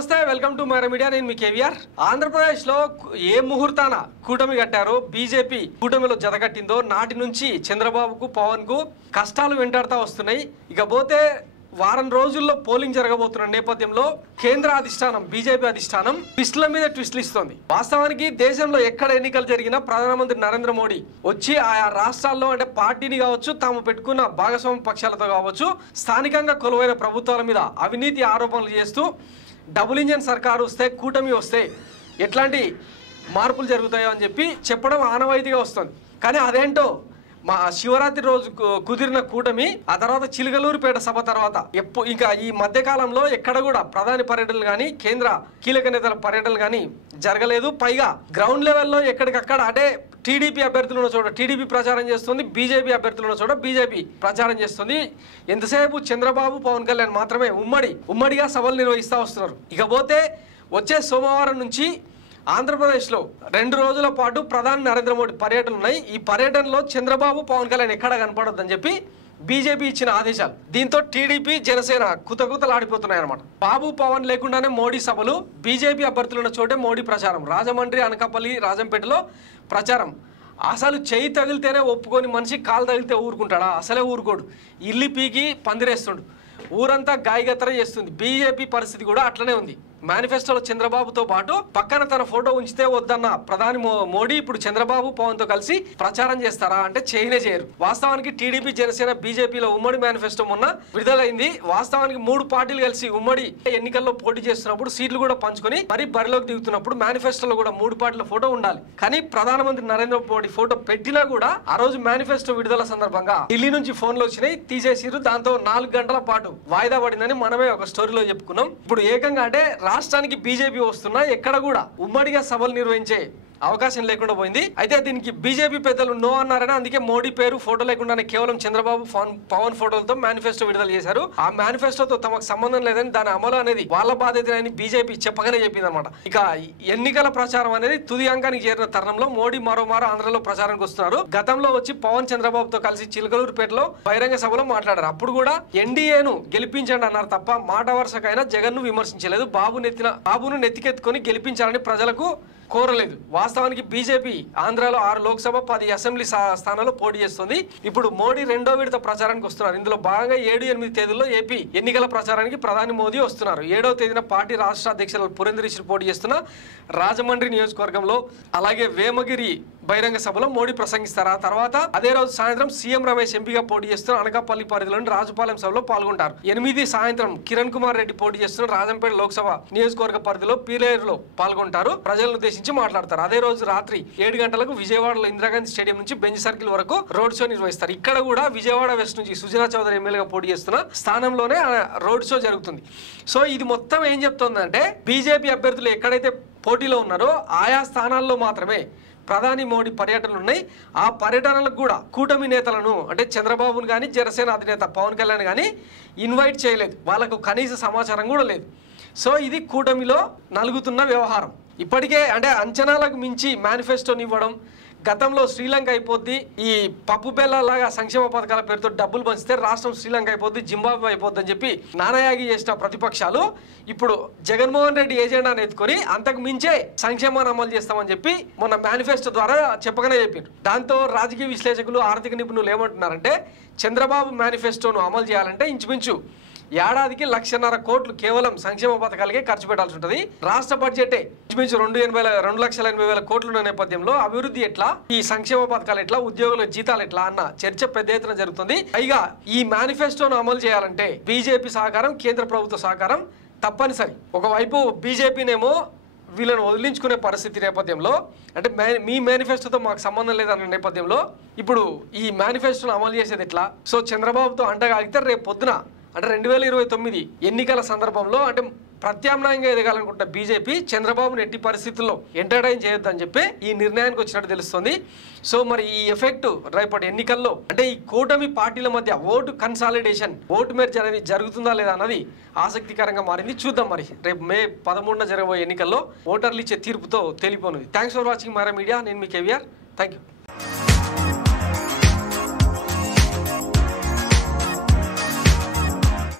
నమస్తే welcome to Myra media నేను మీ కేవీఆర్ ఆంధ్రప్రదేశ్ లో ఏ ముహూర్తాన కూటమి కట్టారో బీజేపీ కూటమిలో జతకట్టిందో నాటి నుంచి చంద్రబాబుకు పవన్ కు కష్టాలు వెంటాడుతూ వస్తున్నాయి ఇకపోతే వారం రోజుల్లో పోలింగ్ జరగబోతున్న నేపథ్యంలో కేంద్ర అధిష్టానం బీజేపీ అధిష్టానం ట్విస్టుల మీద ట్విస్టులు ఇస్తోంది వాస్తవానికి దేశంలో ఎక్కడ ఎన్నికలు జరిగినా ప్రధానమంత్రి నరేంద్ర మోడీ వచ్చి ఆయా రాష్ట్రాల్లో అంటే పార్టీని కావచ్చు తాము పెట్టుకున్న భాగస్వామ్య పక్షాలతో కావచ్చు స్థానికంగా కొలువైన ప్రభుత్వాల మీద అవినీతి ఆరోపణలు చేస్తూ డబుల్ ఇంజన్ సర్కారు వస్తే కూటమి వస్తే ఎట్లాంటి మార్పులు జరుగుతాయో అని చెప్పి చెప్పడం ఆనవాయితీగా వస్తుంది కానీ అదేంటో మా శివరాత్రి రోజు కుదిరిన కూటమి ఆ తర్వాత చిలకలూరుపేట సభ తర్వాత ఇంకా ఈ మధ్యకాలంలో ఎక్కడ కూడా ప్రధాని పర్యటనలు కానీ కేంద్ర కీలక నేతల పర్యటనలు కానీ జరగలేదు పైగా గ్రౌండ్ లెవెల్లో ఎక్కడికక్కడ అంటే టీడీపీ అభ్యర్థులు ఉన్న చోట టీడీపీ ప్రచారం చేస్తుంది బీజేపీ అభ్యర్థులు ఉన్న చోట బీజేపీ ప్రచారం చేస్తుంది ఎంతసేపు చంద్రబాబు పవన్ కళ్యాణ్ మాత్రమే ఉమ్మడిగా సభలు నిర్వహిస్తూ వస్తున్నారు ఇకపోతే వచ్చే సోమవారం నుంచి ఆంధ్రప్రదేశ్లో 2 రోజుల పాటు ప్రధాని నరేంద్ర మోడీ పర్యటనలు ఉన్నాయి ఈ పర్యటనలో చంద్రబాబు పవన్ కళ్యాణ్ ఎక్కడ కనపడొద్దని చెప్పి బీజేపీ ఇచ్చిన ఆదేశాలు దీంతో టీడీపీ జనసేన కుతకుతలాడిపోతున్నాయి అన్నమాట బాబు పవన్ లేకుండానే మోడీ సభలు బీజేపీ అభ్యర్థులున్న చోటే మోడీ ప్రచారం రాజమండ్రి అనకాపల్లి రాజంపేటలో ప్రచారం అసలు చెయ్యి తగిలితేనే ఒప్పుకొని మనిషి కాలు తగిలితే ఊరుకుంటాడా అసలే ఊరుకోడు ఇల్లు పీకి పందిరేస్తుండు ఊరంతా గాయగత్తర చేస్తుంది బీజేపీ పరిస్థితి కూడా అట్లనే ఉంది మేనిఫెస్టోలో చంద్రబాబుతో పాటు పక్కన తన ఫోటో ఉంచితే వద్దన్న ప్రధాని మోడీ ఇప్పుడు చంద్రబాబు పవన్ తో కలిసి ప్రచారం చేస్తారా అంటే చేయరు వాస్తవానికి టీడీపీ జనసేన బీజేపీలో ఉమ్మడి మేనిఫెస్టో మొన్న విడుదలైంది వాస్తవానికి 3 పార్టీలు కలిసి ఉమ్మడి ఎన్నికల్లో పోటీ చేస్తున్నప్పుడు సీట్లు కూడా పంచుకొని మరి బరిలోకి దిగుతున్నప్పుడు మేనిఫెస్టోలో కూడా 3 పార్టీల ఫోటో ఉండాలి కానీ ప్రధానమంత్రి నరేంద్ర మోడీ ఫోటో పెట్టినా కూడా ఆ రోజు మేనిఫెస్టో విడుదల సందర్భంగా ఢిల్లీ నుంచి ఫోన్లు వచ్చినాయి తీసేసిరు దాంతో 4 గంటల పాటు వాయిదా పడిందని మనమే ఒక స్టోరీలో చెప్పుకున్నాం ఇప్పుడు ఏకంగా అంటే రాష్ట్రానికి బీజేపీ వస్తున్నా ఎక్కడ కూడా ఉమ్మడిగా సభలు నిర్వహించే అవకాశం లేకుండా పోయింది అయితే దీనికి బీజేపీ పెద్దలు నో అన్నారని అందుకే మోడీ పేరు ఫోటో లేకుండానే కేవలం చంద్రబాబు పవన్ ఫోటోలతో మేనిఫెస్టో విడుదల చేశారు ఆ మేనిఫెస్టోతో తమకు సంబంధం లేదని దాని అమలు అనేది వాళ్ళ బాధ్యత అని బీజేపీ చెప్పగానే చెప్పింది అనమాట ఇక ఎన్నికల ప్రచారం అనేది తుది అంకానికి చేరిన తరుణంలో మోడీ మరోమారు ఆంధ్రలో ప్రచారానికి వస్తున్నారు గతంలో వచ్చి పవన్ చంద్రబాబుతో కలిసి చిలకలూరుపేటలో బహిరంగ సభలో మాట్లాడారు అప్పుడు కూడా ఎన్డీఏను గెలిపించండి అన్నారు తప్ప మాట వరుసకైనా జగన్ ను విమర్శించలేదు బాబును నెత్తికెత్తుకొని గెలిపించాలని ప్రజలకు కోరలేదు వాస్తవానికి బీజేపీ ఆంధ్రాలో 6 లోక్సభ 10 అసెంబ్లీ స్థానాల్లో పోటీ చేస్తుంది ఇప్పుడు మోడీ 2వ విడత ప్రచారానికి వస్తున్నారు ఇందులో భాగంగా 7-8 తేదీల్లో ఏపీ ఎన్నికల ప్రచారానికి ప్రధాని మోదీ వస్తున్నారు 7వ తేదీన పార్టీ రాష్ట్ర అధ్యక్షులు పురంధరేశ్వరి పోటీ చేస్తున్న రాజమండ్రి నియోజకవర్గంలో అలాగే వేమగిరి బహిరంగ సభలో మోడీ ప్రసంగిస్తారు ఆ తర్వాత అదే రోజు సాయంత్రం సీఎం రమేష్ ఎంపీగా పోటీ చేస్తున్న అనకాపల్లి పరిధిలోని రాజుపాలెం సభలో పాల్గొంటారు 8 సాయంత్రం కిరణ్ కుమార్ రెడ్డి పోటీ చేస్తున్న రాజంపేట లోక్సభ నియోజకవర్గ పరిధిలో పీలేరులో పాల్గొంటారు ప్రజలను ఉద్దేశించి మాట్లాడతారు అదే రోజు రాత్రి 7 గంటలకు విజయవాడలో ఇందిరాగాంధీ స్టేడియం నుంచి బెంచ్ సర్కిల్ వరకు రోడ్ షో నిర్వహిస్తారు ఇక్కడ కూడా విజయవాడ వెస్ట్ నుంచి సుజనా చౌదరి ఎమ్మెల్యేగా పోటీ చేస్తున్న స్థానంలోనే రోడ్ షో జరుగుతుంది సో ఇది మొత్తం ఏం చెప్తోందంటే బీజేపీ అభ్యర్థులు ఎక్కడైతే పోటీలో ఉన్నారో ఆయా స్థానాల్లో మాత్రమే ప్రధాని మోడీ పర్యటనలు ఉన్నాయి ఆ పర్యటనలకు కూడా కూటమి నేతలను అంటే చంద్రబాబును కానీ జనసేన అధినేత పవన్ కళ్యాణ్ కానీ ఇన్వైట్ చేయలేదు వాళ్ళకు కనీస సమాచారం కూడా లేదు సో ఇది కూటమిలో నలుగుతున్న వ్యవహారం ఇప్పటికే అంటే అంచనాలకు మించి మేనిఫెస్టోని ఇవ్వడం గతంలో శ్రీలంక అయిపోద్ది ఈ పప్పు బెల్లలాగా సంక్షేమ పథకాల పేరుతో డబ్బులు పంచితే రాష్ట్రం శ్రీలంక అయిపోద్ది జింబాబ్వే అయిపోద్ది అని చెప్పి నానాయాగి చేసిన ప్రతిపక్షాలు ఇప్పుడు జగన్మోహన్ రెడ్డి ఏజెండాను ఎత్తుకొని అంతకు మించే సంక్షేమాన్ని అమలు చేస్తామని చెప్పి మొన్న మేనిఫెస్టో ద్వారా చెప్పగానే చెప్పారు దాంతో రాజకీయ విశ్లేషకులు ఆర్థిక నిపుణులు ఏమంటున్నారంటే చంద్రబాబు మేనిఫెస్టోను అమలు చేయాలంటే ఇంచుమించు ఏడాదికి 1,50,000 కోట్లు కేవలం సంక్షేమ పథకాలకే ఖర్చు పెట్టాల్సి ఉంటుంది రాష్ట్ర బడ్జెటే ఇంచుమించు 2,80,000 కోట్లు ఉన్న నేపథ్యంలో అభివృద్ధి ఎట్లా ఈ సంక్షేమ పథకాలు ఎట్లా ఉద్యోగుల జీతాలు ఎట్లా అన్న చర్చ పెద్ద ఎత్తున జరుగుతుంది పైగా ఈ మేనిఫెస్టోను అమలు చేయాలంటే బీజేపీ సహకారం కేంద్ర ప్రభుత్వ సహకారం తప్పనిసరి ఒకవైపు బీజేపీనేమో వీళ్ళను వదిలించుకునే పరిస్థితి నేపథ్యంలో అంటే మీ మేనిఫెస్టోతో మాకు సంబంధం లేదన్న నేపథ్యంలో ఇప్పుడు ఈ మేనిఫెస్టోను అమలు చేసేది ఎట్లా సో చంద్రబాబుతో అంటగాగితే రేపు పొద్దున అంటే 2029 ఎన్నికల సందర్భంలో అంటే ప్రత్యామ్నాయంగా ఎదగాలనుకుంటున్న బీజేపీ చంద్రబాబును ఎట్టి పరిస్థితుల్లో ఎంటర్టైన్ చేయొద్దని చెప్పి ఈ నిర్ణయానికి వచ్చినట్టు తెలుస్తుంది సో మరి ఈ ఎఫెక్ట్ రేపటి ఎన్నికల్లో అంటే ఈ కూటమి పార్టీల మధ్య ఓటు కన్సాలిడేషన్ ఓటు మెర్జ్ అనేది జరుగుతుందా లేదా అన్నది ఆసక్తికరంగా మారింది చూద్దాం మరి రేపు మే 13న జరగబోయే ఎన్నికల్లో ఓటర్లు ఇచ్చే తీర్పుతో తెలిపోనుంది thanks for watching Myra media నేను మీ కేవీఆర్ థ్యాంక్ యూ